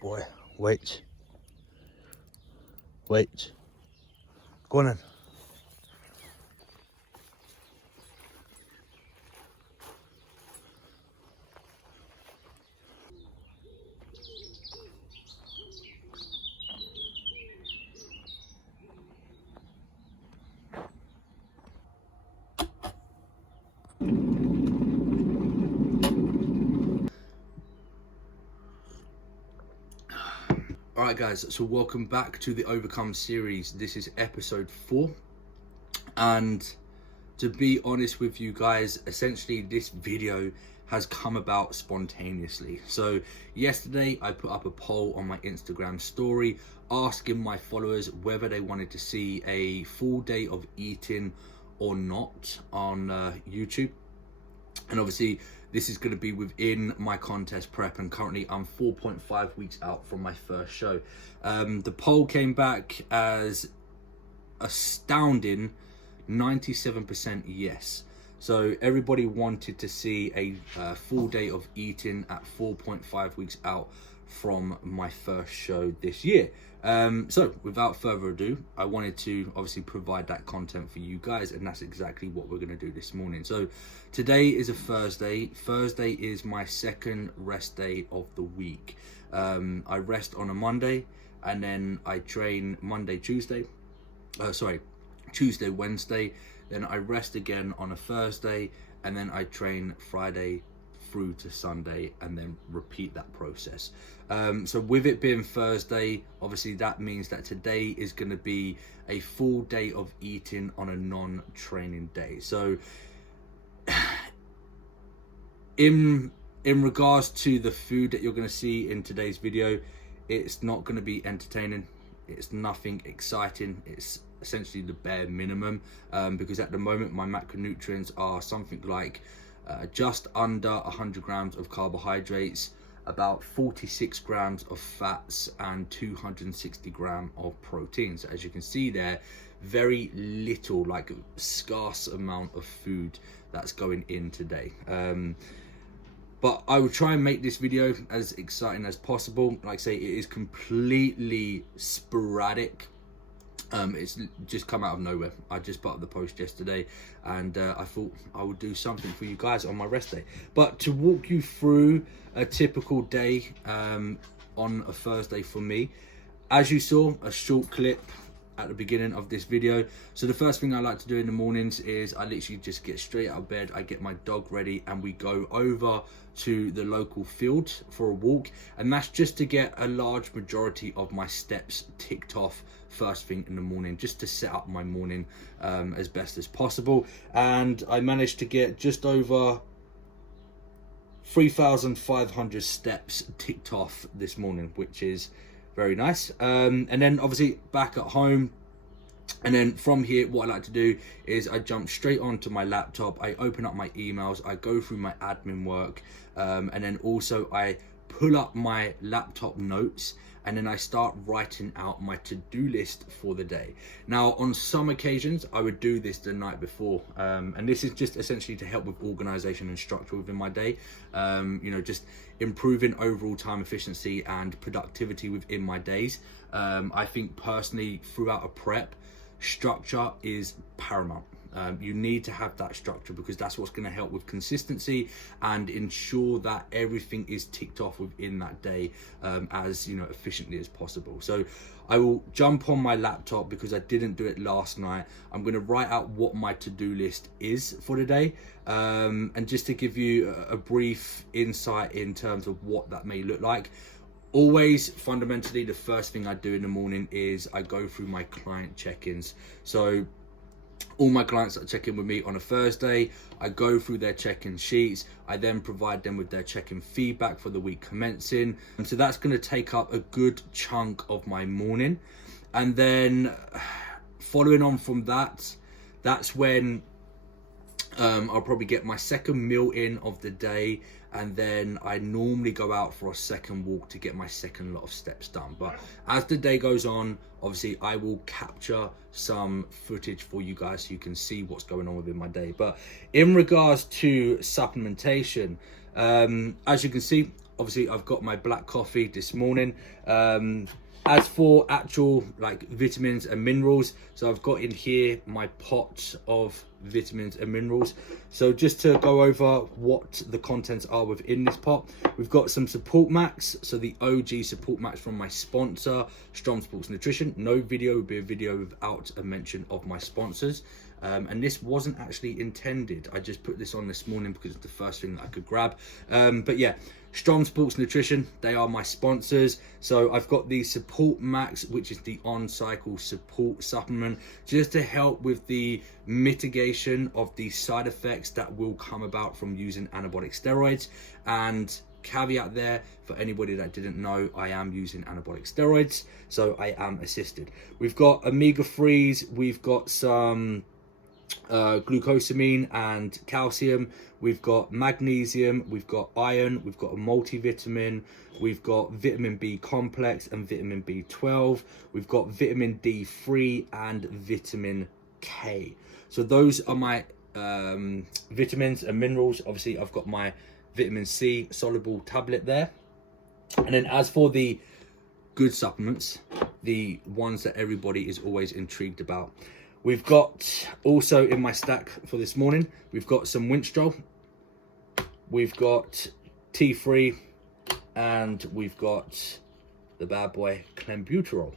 boy. Wait. Wait. Go on then. Alright guys, so welcome back to the Overcome series. This is episode 4, and to be honest with you guys, essentially this video has come about spontaneously. So yesterday I put up a poll on my Instagram story asking my followers whether they wanted to see a full day of eating or not on YouTube. And obviously this is going to be within my contest prep, and currently I'm 4.5 weeks out from my first show. The poll came back as astounding 97% yes. So everybody wanted to see a full day of eating at 4.5 weeks out from my first show this year. So without further ado, I wanted to obviously provide that content for you guys, and that's exactly what we're going to do this morning. So today is a Thursday. Thursday is my second rest day of the week. I rest on a Monday, and then I train Tuesday, Wednesday, then I rest again on a Thursday, and then I train Friday through to Sunday, and then repeat that process. So with it being Thursday, obviously that means that today is going to be a full day of eating on a non-training day. So in regards to the food that you're going to see in today's video, it's not going to be entertaining. It's nothing exciting. It's essentially the bare minimum, because at the moment my macronutrients are something like just under 100 grams of carbohydrates, about 46 grams of fats, and 260 grams of protein. So as you can see there, very little, like scarce amount of food that's going in today. But I will try and make this video as exciting as possible. Like I say, it is completely sporadic. It's just come out of nowhere. I just put up the post yesterday, and I thought I would do something for you guys on my rest day. But to walk you through a typical day on a Thursday for me, as you saw a short clip at the beginning of this video. So the first thing I like to do in the mornings is I literally just get straight out of bed, I get my dog ready, and we go over to the local field for a walk. And that's just to get a large majority of my steps ticked off first thing in the morning, just to set up my morning as best as possible. And I managed to get just over 3,500 steps ticked off this morning, which is very nice. And then obviously back at home, and then from here what I like to do is I jump straight onto my laptop, I open up my emails, I go through my admin work, and then also I pull up my laptop notes, and then I start writing out my to-do list for the day. Now, on some occasions, I would do this the night before, and this is just essentially to help with organization and structure within my day. You know, just improving overall time efficiency and productivity within my days. I think personally, throughout a prep, structure is paramount. You need to have that structure, because that's what's going to help with consistency and ensure that everything is ticked off within that day as efficiently as possible. So I will jump on my laptop, because I didn't do it last night. I'm going to write out what my to-do list is for the day, and just to give you a brief insight in terms of what that may look like. Always, fundamentally, the first thing I do in the morning is I go through my client check-ins. So all my clients that check in with me on a Thursday, I go through their check-in sheets. I then provide them with their check-in feedback for the week commencing. And so that's going to take up a good chunk of my morning. And then following on from that, that's when I'll probably get my second meal in of the day, and then I normally go out for a second walk to get my second lot of steps done. But as the day goes on, obviously I will capture some footage for you guys so you can see what's going on within my day. But in regards to supplementation, as you can see, obviously I've got my black coffee this morning. As for actual like vitamins and minerals, so I've got in here my pot of vitamins and minerals. So just to go over what the contents are within this pot, we've got some support max, so the OG support max from my sponsor Strong Sports Nutrition. No video would be a video without a mention of my sponsors. And this wasn't actually intended. I just put this on this morning because it's the first thing that I could grab. But yeah, Strong Sports Nutrition, they are my sponsors. So I've got the Support Max, which is the on-cycle support supplement, just to help with the mitigation of the side effects that will come about from using anabolic steroids. And caveat there, for anybody that didn't know, I am using anabolic steroids, so I am assisted. We've got omega-3s, we've got some glucosamine and calcium, we've got magnesium, we've got iron, we've got a multivitamin, we've got vitamin B complex and vitamin B12, we've got vitamin D3 and vitamin K. So those are my vitamins and minerals. Obviously I've got my vitamin C soluble tablet there. And then as for the good supplements, the ones that everybody is always intrigued about, we've got also in my stack for this morning, we've got some Winstrol, we've got T3, and we've got the bad boy clenbuterol.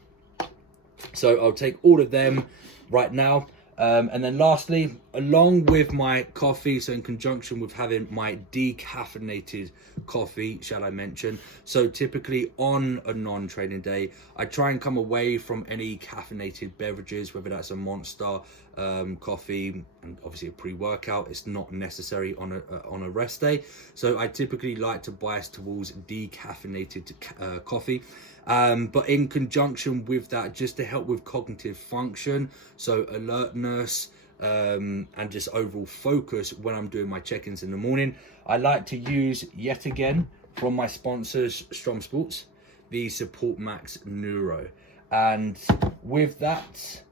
So I'll take all of them right now. And then lastly, along with my coffee, so in conjunction with having my decaffeinated coffee, shall I mention, so typically on a non-training day, I try and come away from any caffeinated beverages, whether that's a Monster, coffee, and obviously a pre-workout. It's not necessary on a rest day. So I typically like to bias towards decaffeinated coffee. But in conjunction with that, just to help with cognitive function, so alertness, and just overall focus when I'm doing my check-ins in the morning, I like to use, yet again, from my sponsors Strong Sports, the Support Max Neuro. And with that,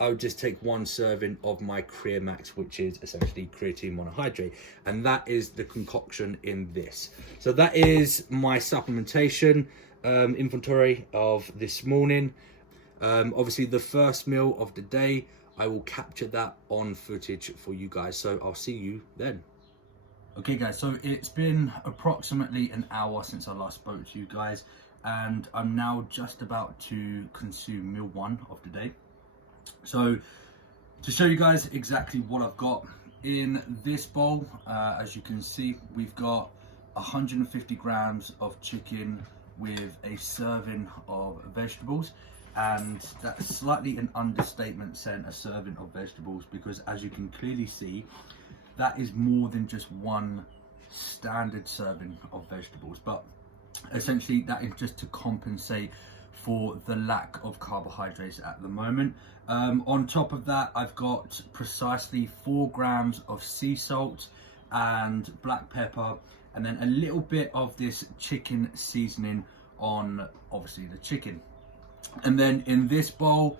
I would just take one serving of my Create Max, which is essentially creatine monohydrate, and that is the concoction in this. So that is my supplementation inventory of this morning. Obviously the first meal of the day, I will capture that on footage for you guys, so I'll see you then. Okay guys, so it's been approximately an hour since I last spoke to you guys, and I'm now just about to consume meal one of the day. So to show you guys exactly what I've got in this bowl, as you can see, we've got 150 grams of chicken with a serving of vegetables, and that's slightly an understatement saying a serving of vegetables, because as you can clearly see, that is more than just one standard serving of vegetables. But essentially that is just to compensate for the lack of carbohydrates at the moment. On top of that, I've got precisely 4 grams of sea salt and black pepper, and then a little bit of this chicken seasoning on obviously the chicken. And then in this bowl,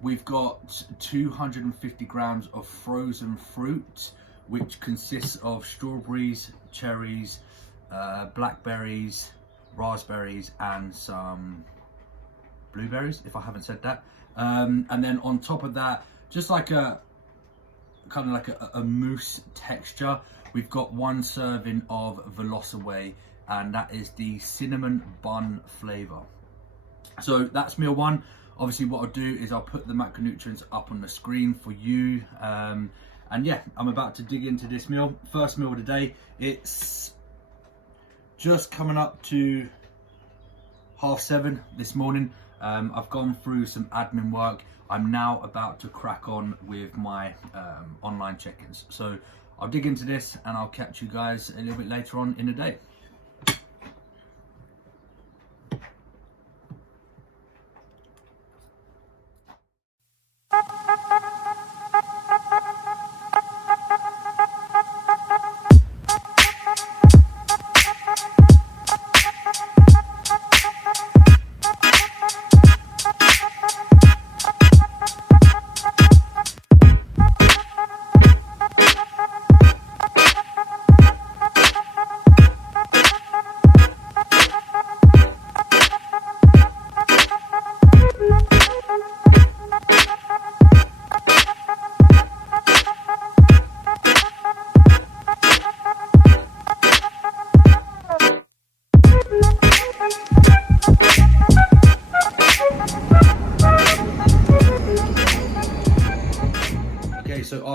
we've got 250 grams of frozen fruit, which consists of strawberries, cherries, blackberries, raspberries, and some blueberries, if I haven't said that. And then on top of that, just like a kind of like a mousse texture, we've got 1 serving of Velocaway, and that is the cinnamon bun flavor. So that's meal one. Obviously what I'll do is I'll put the macronutrients up on the screen for you. And yeah, I'm about to dig into this meal. First meal of the day. It's just coming up to 7:30 this morning. I've gone through some admin work. I'm now about to crack on with my online check-ins. So I'll dig into this and I'll catch you guys a little bit later on in the day.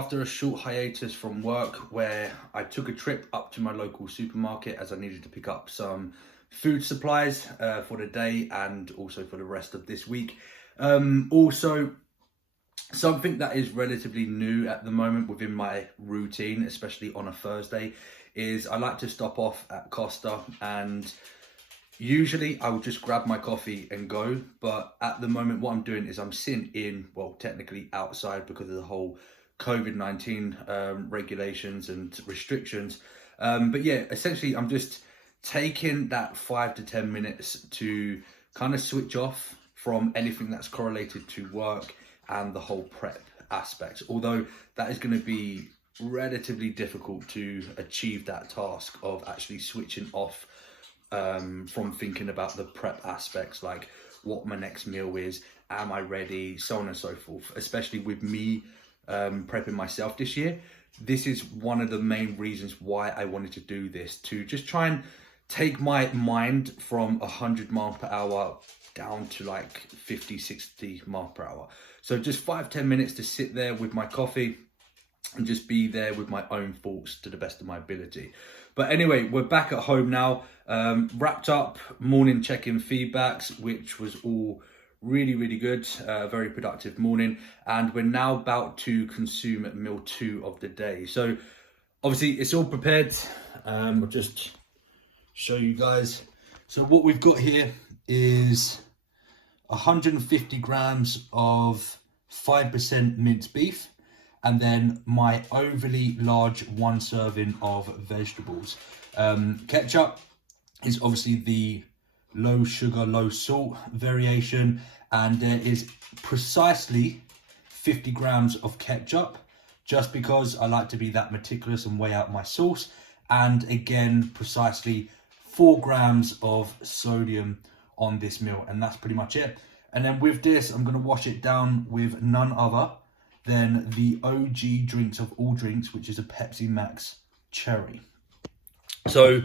after a short hiatus from work where I took a trip up to my local supermarket as I needed to pick up some food supplies for the day and also for the rest of this week. Also, something that is relatively new at the moment within my routine, especially on a Thursday, is I like to stop off at Costa, and usually I will just grab my coffee and go. But at the moment, what I'm doing is I'm sitting in, well, technically outside because of the whole COVID-19 regulations and restrictions. But yeah, essentially I'm just taking that 5 to 10 minutes to kind of switch off from anything that's correlated to work and the whole prep aspect. Although that is going to be relatively difficult to achieve that task of actually switching off from thinking about the prep aspects, like what my next meal is, am I ready, so on and so forth. Especially with me prepping myself this year, this is one of the main reasons why I wanted to do this, to just try and take my mind from 100 miles per hour down to like 50, 60 miles per hour. So just 5-10 minutes to sit there with my coffee and just be there with my own thoughts to the best of my ability. But anyway, we're back at home now. Wrapped up morning check-in feedbacks, which was all really good. Very productive morning. And we're now about to consume meal 2 of the day. So obviously it's all prepared. I'll just show you guys. So what we've got here is 150 grams of 5% minced beef, and then my overly large 1 serving of vegetables. Ketchup is obviously the low sugar, low salt variation, and there is precisely 50 grams of ketchup, just because I like to be that meticulous and weigh out my sauce. And again, precisely 4 grams of sodium on this meal, and that's pretty much it. And then with this, I'm going to wash it down with none other than the OG drinks of all drinks, which is a Pepsi Max Cherry. So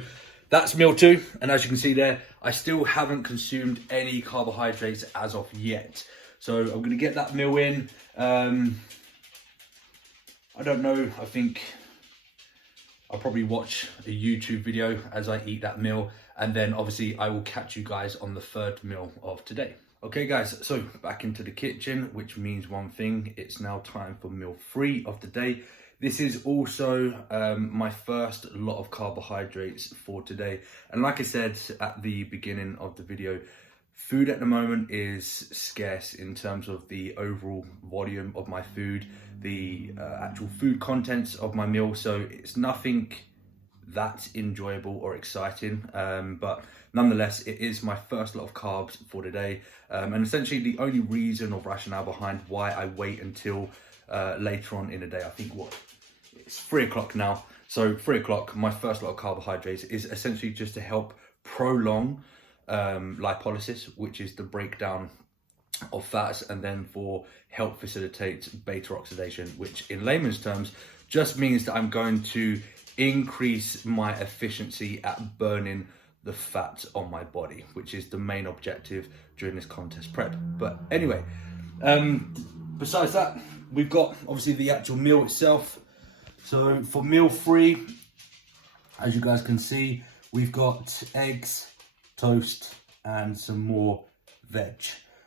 that's meal 2, and as you can see there, I still haven't consumed any carbohydrates as of yet. So I'm going to get that meal in. I don't know, I think I'll probably watch a YouTube video as I eat that meal, and then obviously I will catch you guys on the 3rd meal of today. Okay guys, so back into the kitchen, which means one thing: it's now time for meal 3 of the day. This is also my first lot of carbohydrates for today. And like I said at the beginning of the video, food at the moment is scarce in terms of the overall volume of my food, the actual food contents of my meal. So it's nothing that enjoyable or exciting, but nonetheless, it is my first lot of carbs for today. And essentially the only reason or rationale behind why I wait until later on in the day, I think it's 3 o'clock now. So 3 o'clock, my first lot of carbohydrates is essentially just to help prolong lipolysis, which is the breakdown of fats, and then for help facilitate beta oxidation, which in layman's terms just means that I'm going to increase my efficiency at burning the fat on my body, which is the main objective during this contest prep. But anyway, besides that, we've got obviously the actual meal itself. So for meal 3, as you guys can see, we've got eggs, toast, and some more veg.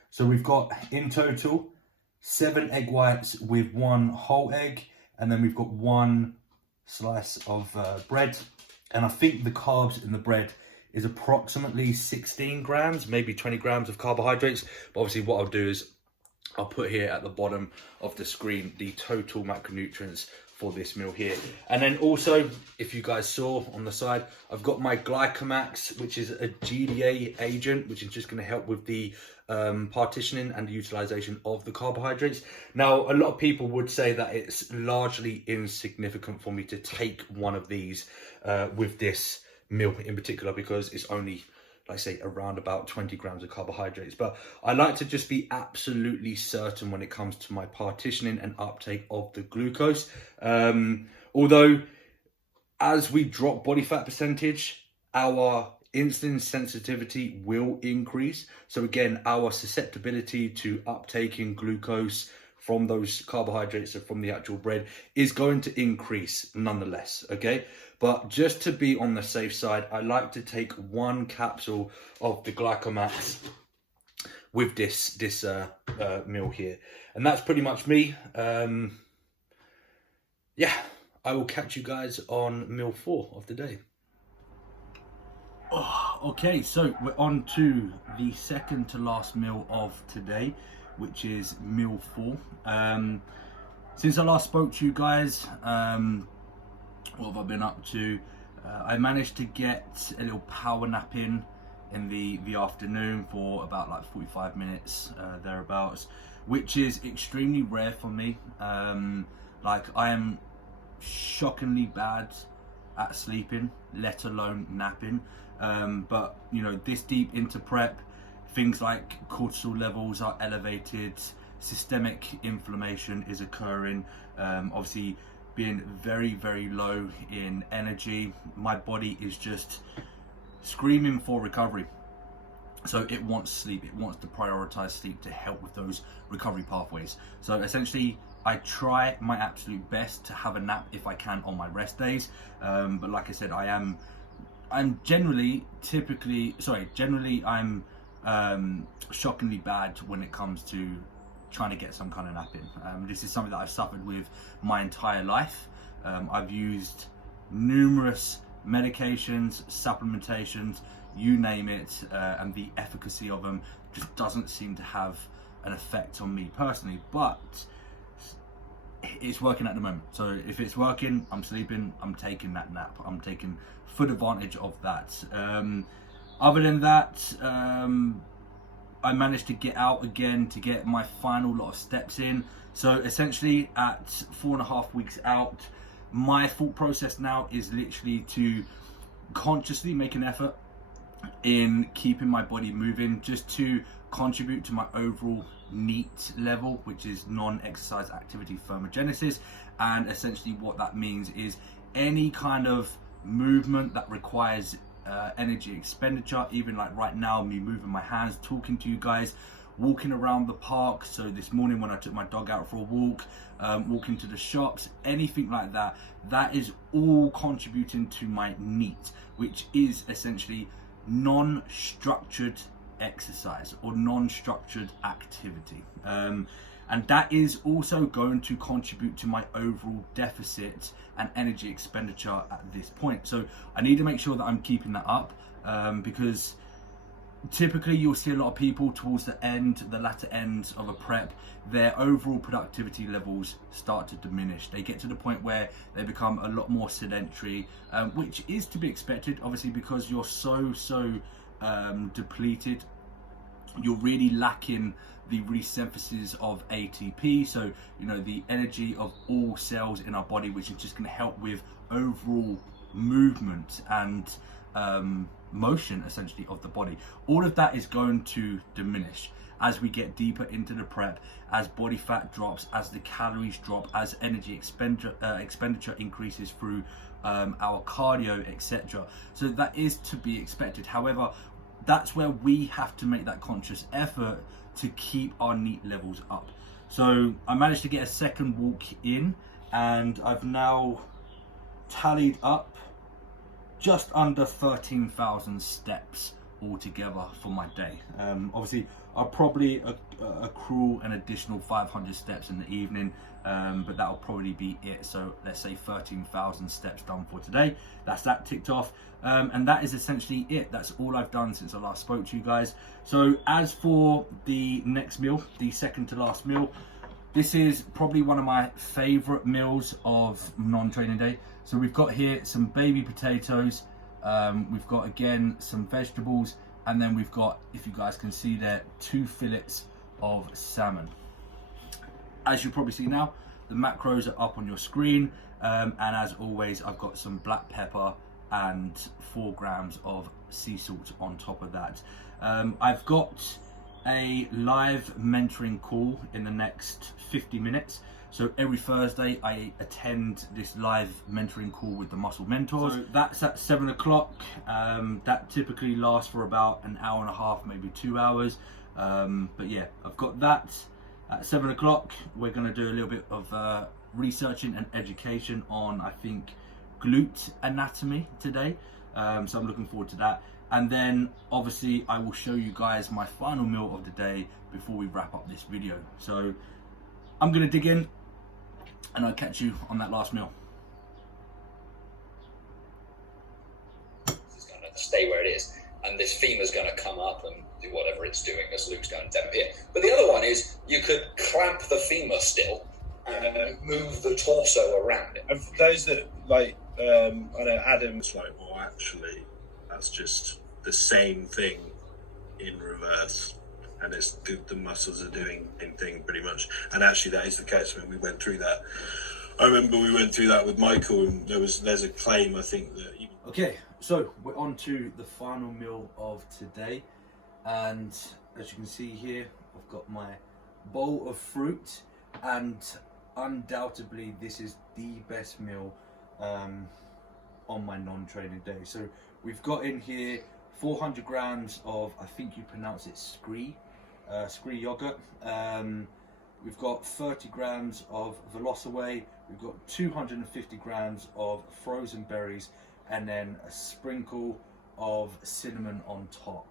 So we've got in total 7 egg whites with 1 whole egg, and then we've got 1 slice of bread. And I think the carbs in the bread is approximately 16 grams, maybe 20 grams of carbohydrates. But obviously what I'll do is I'll put here at the bottom of the screen the total macronutrients for this meal here. And then also, if you guys saw on the side, I've got my Glycomax, which is a GDA agent, which is just going to help with the partitioning and the utilization of the carbohydrates. Now, a lot of people would say that it's largely insignificant for me to take one of these with this meal in particular, because it's only, like I say, around about 20 grams of carbohydrates. But I like to just be absolutely certain when it comes to my partitioning and uptake of the glucose. Although as we drop body fat percentage, our insulin sensitivity will increase. So again, our susceptibility to uptaking glucose from those carbohydrates, or from the actual bread, is going to increase nonetheless, okay? But just to be on the safe side, I like to take 1 capsule of the glycomats with this meal here. And that's pretty much me. Yeah, I will catch you guys on meal 4 of the day. Oh, okay, so we're on to the second to last meal of today, which is meal 4. Since I last spoke to you guys, what have I been up to? I managed to get a little power nap in the afternoon for about like 45 minutes, thereabouts, which is extremely rare for me. Like, I am shockingly bad at sleeping, let alone napping. But you know, this deep into prep, things like cortisol levels are elevated, systemic inflammation is occurring, obviously being very, very low in energy. My body is just screaming for recovery. So it wants sleep, it wants to prioritize sleep to help with those recovery pathways. So essentially, I try my absolute best to have a nap if I can on my rest days. But like I said, I'm generally I'm shockingly bad when it comes to trying to get some kind of nap in. This is something that I've suffered with my entire life. I've used numerous medications, supplementations, you name it, and the efficacy of them just doesn't seem to have an effect on me personally, but it's working at the moment. So if it's working, I'm sleeping, I'm taking that nap, I'm taking full advantage of that. Other than that, I managed to get out again to get my final lot of steps in. So essentially, at 4.5 weeks out, my thought process now is literally to consciously make an effort in keeping my body moving, just to contribute to my overall NEAT level, which is non-exercise activity thermogenesis. And essentially what that means is any kind of movement that requires energy expenditure, even like right now, me moving my hands, talking to you guys, walking around the park. So this morning when I took my dog out for a walk, walking to the shops, anything like that, that is all contributing to my NEAT, which is essentially non-structured exercise or non-structured activity. And that is also going to contribute to my overall deficit and energy expenditure at this point. So I need to make sure that I'm keeping that up, because typically you'll see a lot of people towards the latter end of a prep, their overall productivity levels start to diminish. They get to the point where they become a lot more sedentary, which is to be expected, obviously, because you're so depleted. You're really lacking the resynthesis of ATP, so you know, the energy of all cells in our body, which is just going to help with overall movement and motion essentially of the body. All of that is going to diminish as we get deeper into the prep, as body fat drops, as the calories drop, as energy expenditure increases through our cardio, etc. So that is to be expected. However, that's where we have to make that conscious effort to keep our NEAT levels up. So I managed to get a second walk in, and I've now tallied up just under 13,000 steps altogether for my day. Obviously, I'll probably accrue an additional 500 steps in the evening, but that'll probably be it. So let's say 13,000 steps done for today. That's that ticked off, and that is essentially it. That's all I've done since I last spoke to you guys. So as for the next meal, the second to last meal, this is probably one of my favorite meals of non-training day. So we've got here some baby potatoes, we've got again some vegetables, and then we've got, if you guys can see there, 2 fillets of salmon. As you probably see now, the macros are up on your screen, and as always, I've got some black pepper and 4 grams of sea salt on top of that. I've got a live mentoring call in the next 50 minutes. So every Thursday I attend this live mentoring call with the muscle mentors. So that's at 7 o'clock. That typically lasts for about an hour and a half, maybe 2 hours. But yeah, I've got that. At 7 o'clock, we're going to do a little bit of researching and education on, I think, glute anatomy today. So I'm looking forward to that. And then obviously I will show you guys my final meal of the day before we wrap up this video. So I'm going to dig in and I'll catch you on that last meal. It's going to stay where it is, and this femur's going to come up and do whatever it's doing as Luke's going to demo here. But the other one is you could clamp the femur still and move the torso around it. And for those that like, I know Adam's like, well, actually, that's just the same thing in reverse, and it's the muscles are doing the same thing pretty much. And actually, that is the case. When we went through that, I remember we went through that with Michael, and there's a claim, I think, that. Okay, so we're on to the final meal of today, and as you can see here, I've got my bowl of fruit, and undoubtedly this is the best meal on my non-training day. So we've got in here 400 grams of, I think you pronounce it scree yogurt. We've got 30 grams of Velocaway. We've got 250 grams of frozen berries, and then a sprinkle of cinnamon on top.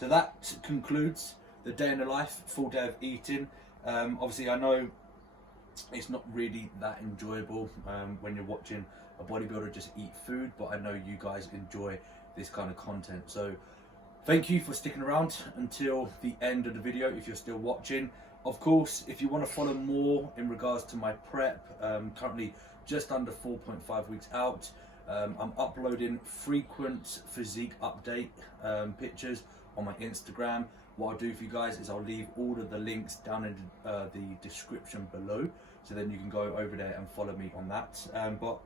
So that concludes the day in the life, full day of eating. Obviously I know it's not really that enjoyable when you're watching a bodybuilder just eat food, but I know you guys enjoy this kind of content. So thank you for sticking around until the end of the video if you're still watching. Of course, if you want to follow more in regards to my prep, currently just under 4.5 weeks out. I'm uploading frequent physique update pictures on my Instagram. What I'll do for you guys is I'll leave all of the links down in the description below, so then you can go over there and follow me on that. But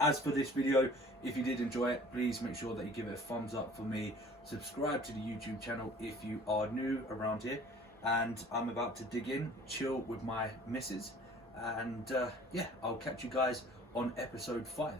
as for this video, if you did enjoy it, please make sure that you give it a thumbs up for me. Subscribe to the YouTube channel if you are new around here. And I'm about to dig in, chill with my missus. And yeah, I'll catch you guys on episode 5.